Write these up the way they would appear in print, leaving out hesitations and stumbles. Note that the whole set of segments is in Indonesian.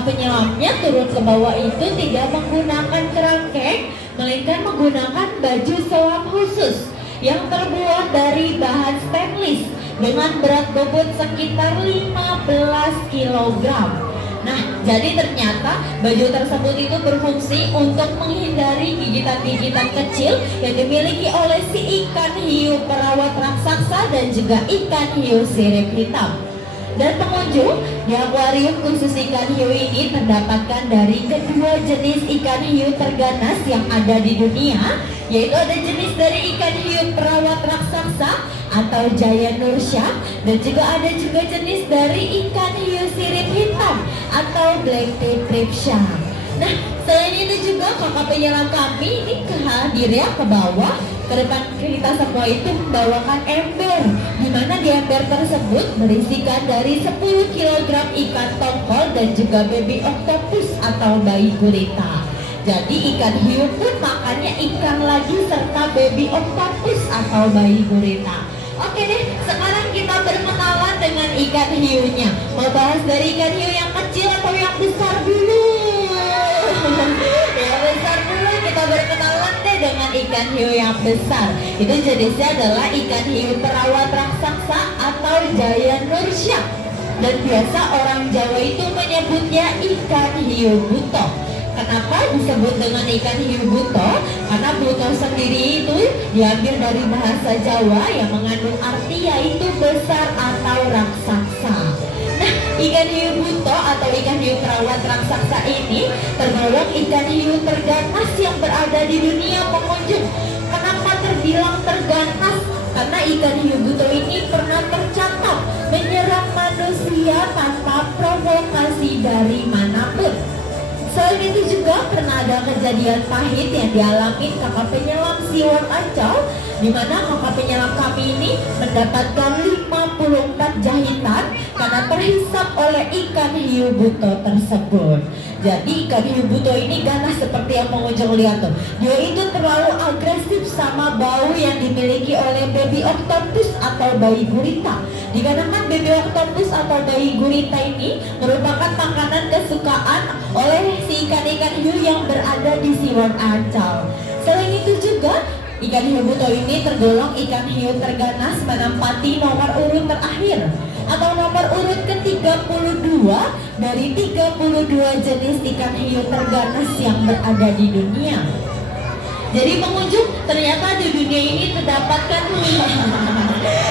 kakak penyelamnya turun ke bawah itu tidak menggunakan kerangkeng, melainkan menggunakan baju selam khusus yang terbuat dari bahan stainless dengan berat bobot sekitar 15 kg. Nah, jadi ternyata baju tersebut itu berfungsi untuk menghindari gigitan-gigitan kecil yang dimiliki oleh si ikan hiu perawat raksasa dan juga ikan hiu sirip hitam. Dan pengunjung di akuarium khusus ikan hiu ini terdapatkan dari kedua jenis ikan hiu terganas yang ada di dunia, yaitu ada jenis dari ikan hiu perawat raksasa atau Giant Nurshad, dan juga ada juga jenis dari ikan hiu sirip hitam atau Black Tip Trip Shark. Nah, selain itu juga kakak penyelam kami ini hadirnya ke bawah ke depan kita semua itu membawakan ember, di mana di ember tersebut berisikan dari 10 kg ikan tongkol dan juga baby octopus atau bayi gurita. Jadi ikan hiu pun makannya ikan lagi serta baby octopus atau bayi gurita. Oke deh, sekarang kita berkenalan dengan ikan hiunya. Mau bahas dari ikan hiu yang kecil atau yang besar dulu? Yang besar dulu, kita berkenalan deh dengan ikan hiu yang besar. Itu jenisnya adalah ikan hiu perawat raksasa atau Giant Nurshad. Dan biasa orang Jawa itu menyebutnya ikan hiu buto. Kenapa disebut dengan ikan hiu buto? Karena buto sendiri itu diambil dari bahasa Jawa yang mengandung arti yaitu besar atau raksasa. Nah, ikan hiu buto atau ikan hiu perawat raksasa ini tergolong ikan hiu terganas yang berada di dunia pengunjung. Kenapa terbilang terganas? Karena ikan hiu buto ini pernah tercatat menyerang manusia tanpa provokasi dari manapun. Selain itu juga pernah ada kejadian pahit yang dialami kakak penyelam Siwon Ancol, di mana kakak penyelam kami ini mendapatkan 54 jahitan karena terhisap oleh ikan hiu buto tersebut. Jadi ikan hiu buto ini ganas seperti yang pengunjung lihat tuh. Dia itu terlalu agresif sama bau yang dimiliki oleh baby octopus atau bayi gurita. Dikarenakan baby octopus atau bayi gurita ini merupakan makanan kesukaan oleh si ikan-ikan hiu yang berada di Siwon Ancol. Selain itu juga ikan hiu buto ini tergolong ikan hiu terganas menempati nomor urut terakhir atau nomor urut ke-32 dari 32 jenis ikan hiu terganas yang berada di dunia. Jadi pengunjung, ternyata di dunia ini terdapatkan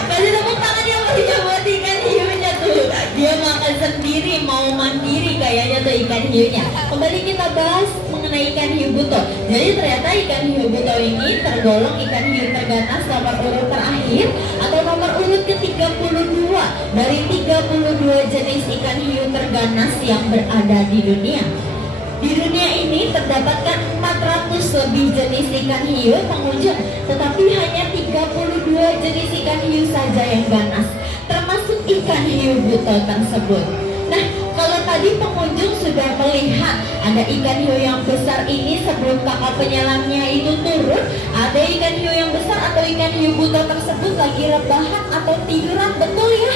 kasih tepuk tangan yang punya buat ikan hiunya tuh. Dia makan sendiri, mau mandiri kayaknya tuh ikan hiunya. Kembali kita bahas mengenai ikan hiu buto. Jadi ternyata ikan hiu buto ini tergolong ikan hiu terganas nomor urut terakhir atau nomor urut ke-32 dari 32 jenis ikan hiu terganas yang berada di dunia. Di dunia ini terdapatkan 400 lebih jenis ikan hiu pengunjung, tetapi hanya 32 jenis ikan hiu saja yang ganas, termasuk ikan hiu buto tersebut. Nah, kalau tadi pengunjung sudah melihat ada ikan hiu yang besar ini sebelum kakak penyelamnya itu turun, ada ikan hiu yang besar atau ikan hiu buto tersebut lagi rebahan atau tiduran, betul ya?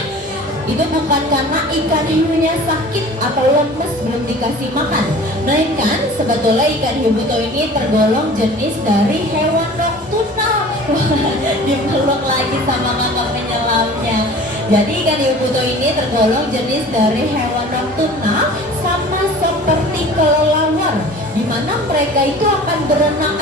Itu bukan karena ikan hiunya sakit atau lemes belum dikasih makan, melainkan sebetulnya ikan hiu buto ini tergolong jenis dari hewan nokturnal. Dipeluk lagi sama kakak penyelamnya. Jadi ikan hiu buto ini tergolong jenis dari hewan nokturnal sama seperti kelelawar, di mana mereka itu akan berenang.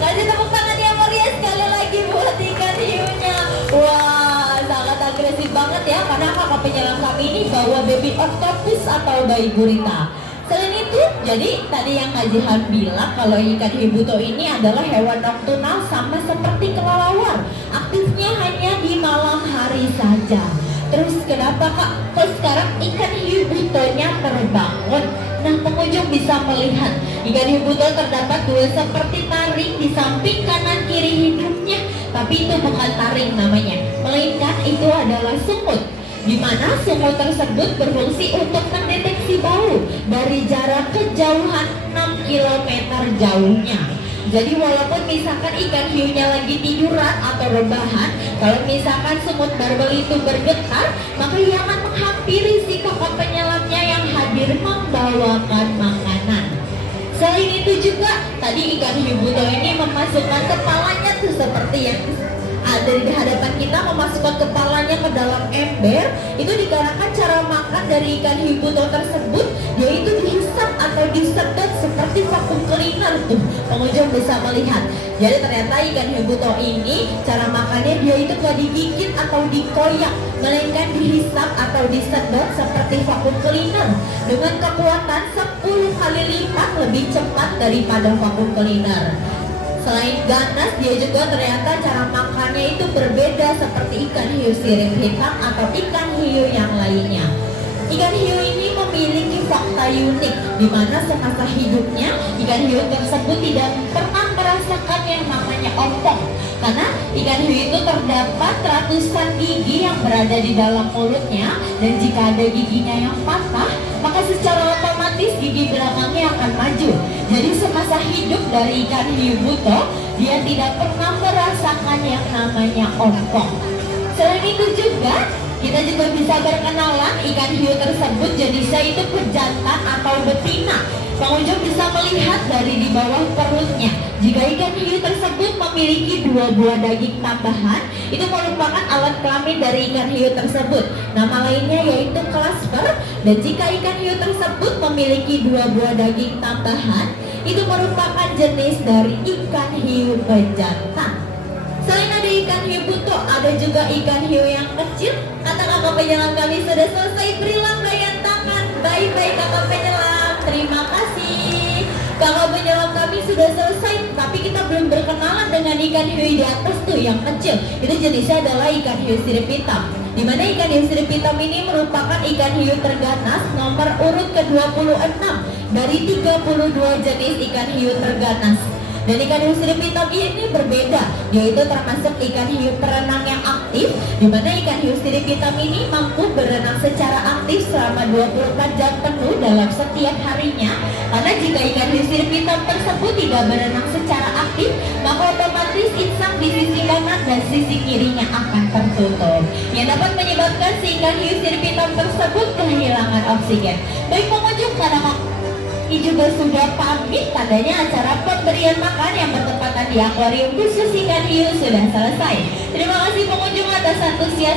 Kasih tepuk tangan yang meriah sekali lagi buat ikan hiunya. Wah, sangat agresif banget ya, karena kakak penyelam kami ini bawa baby octopus atau bayi gurita. Selain itu, jadi tadi yang Kak Jihan bilang kalau ikan hiu buto ini adalah hewan nokturnal sama seperti kelelawar, aktifnya hanya di malam hari saja. Terus kenapa Kak? Kok sekarang ikan hiu butonya terbangun? Nah, pengunjung bisa melihat ikan hiu buto terdapat dua seperti taring di samping kanan kiri hidungnya. Tapi itu bukan taring namanya, melainkan itu adalah sumut, di mana sumut tersebut berfungsi untuk mendeteksi bau dari jarak kejauhan 6 km jauhnya. Jadi walaupun misalkan ikan hiunya lagi tiduran atau rebahan, kalau misalkan semut barbel itu bergetar, maka ia akan menghampiri si kakak penyelamnya yang hadir hadir membawakan makanan. Selain itu juga tadi ikan hiu buto ini memasukkan kepalanya tuh seperti yang ada di hadapan kita, memasukkan kepalanya ke dalam ember. Itu dikarenakan cara makan dari ikan hiu buto tersebut yaitu dihisap atau disedot seperti vakum cleaner tuh, pengunjung bisa melihat. Jadi ternyata ikan hiu buto ini cara makannya dia itu gak digigit atau dikoyak, melainkan dihisap atau disedot seperti vakum cleaner dengan kekuatan 10 kali lipat lebih cepat daripada vakum cleaner. Selain ganas, dia juga ternyata cara makannya itu berbeda seperti ikan hiu sirip hitam atau ikan hiu yang lainnya. Ikan hiu ini memiliki fakta unik, di mana semasa hidupnya ikan hiu tersebut tidak pernah merasakan yang namanya ompong. Karena ikan hiu itu terdapat ratusan gigi yang berada di dalam mulutnya, dan jika ada giginya yang patah, maka secara otomatis gigi belakangnya akan maju. Jadi semasa hidup dari ikan hiu buto, dia tidak pernah merasakan yang namanya ompong. Selain itu juga, kita juga bisa berkenalan ikan hiu tersebut jenisnya itu pejantan atau betina. Pengunjung bisa melihat dari di bawah perutnya. Jika ikan hiu tersebut memiliki 2 buah daging tambahan, itu merupakan alat kelamin dari ikan hiu tersebut. Nama lainnya yaitu clasper. Dan jika ikan hiu tersebut memiliki 2 buah daging tambahan, itu merupakan jenis dari ikan hiu pejantan. Selain ada ikan hiu buto, ada juga ikan hiu yang kecil. Kata kakak penyelam kami sudah selesai, berilah goyang tangan. Bye-bye kakak penyelam, terima kasih. Kakak penyelam kami sudah selesai, tapi kita belum berkenalan dengan ikan hiu di atas tuh yang kecil. Itu jenisnya adalah ikan hiu sirip hitam. Dimana ikan hiu sirip hitam ini merupakan ikan hiu terganas nomor urut ke-26 dari 32 jenis ikan hiu terganas. Dan ikan hiu sirip hitam ini berbeda, yaitu termasuk ikan hiu perenang yang aktif, di mana ikan hiu sirip hitam ini mampu berenang secara aktif selama 24 jam penuh dalam setiap harinya. Karena jika ikan hiu sirip hitam tersebut tidak berenang secara aktif, maka otomatis insang di sisi kanan dan sisi kirinya akan tertutup, yang dapat menyebabkan si ikan hiu sirip hitam tersebut kehilangan oksigen. Baik pengunjung, karena ini juga sudah pamit, tandanya acara pemberian makan yang bertepatan di akuarium khusus ikan hiu sudah selesai. Terima kasih pengunjung atas antusias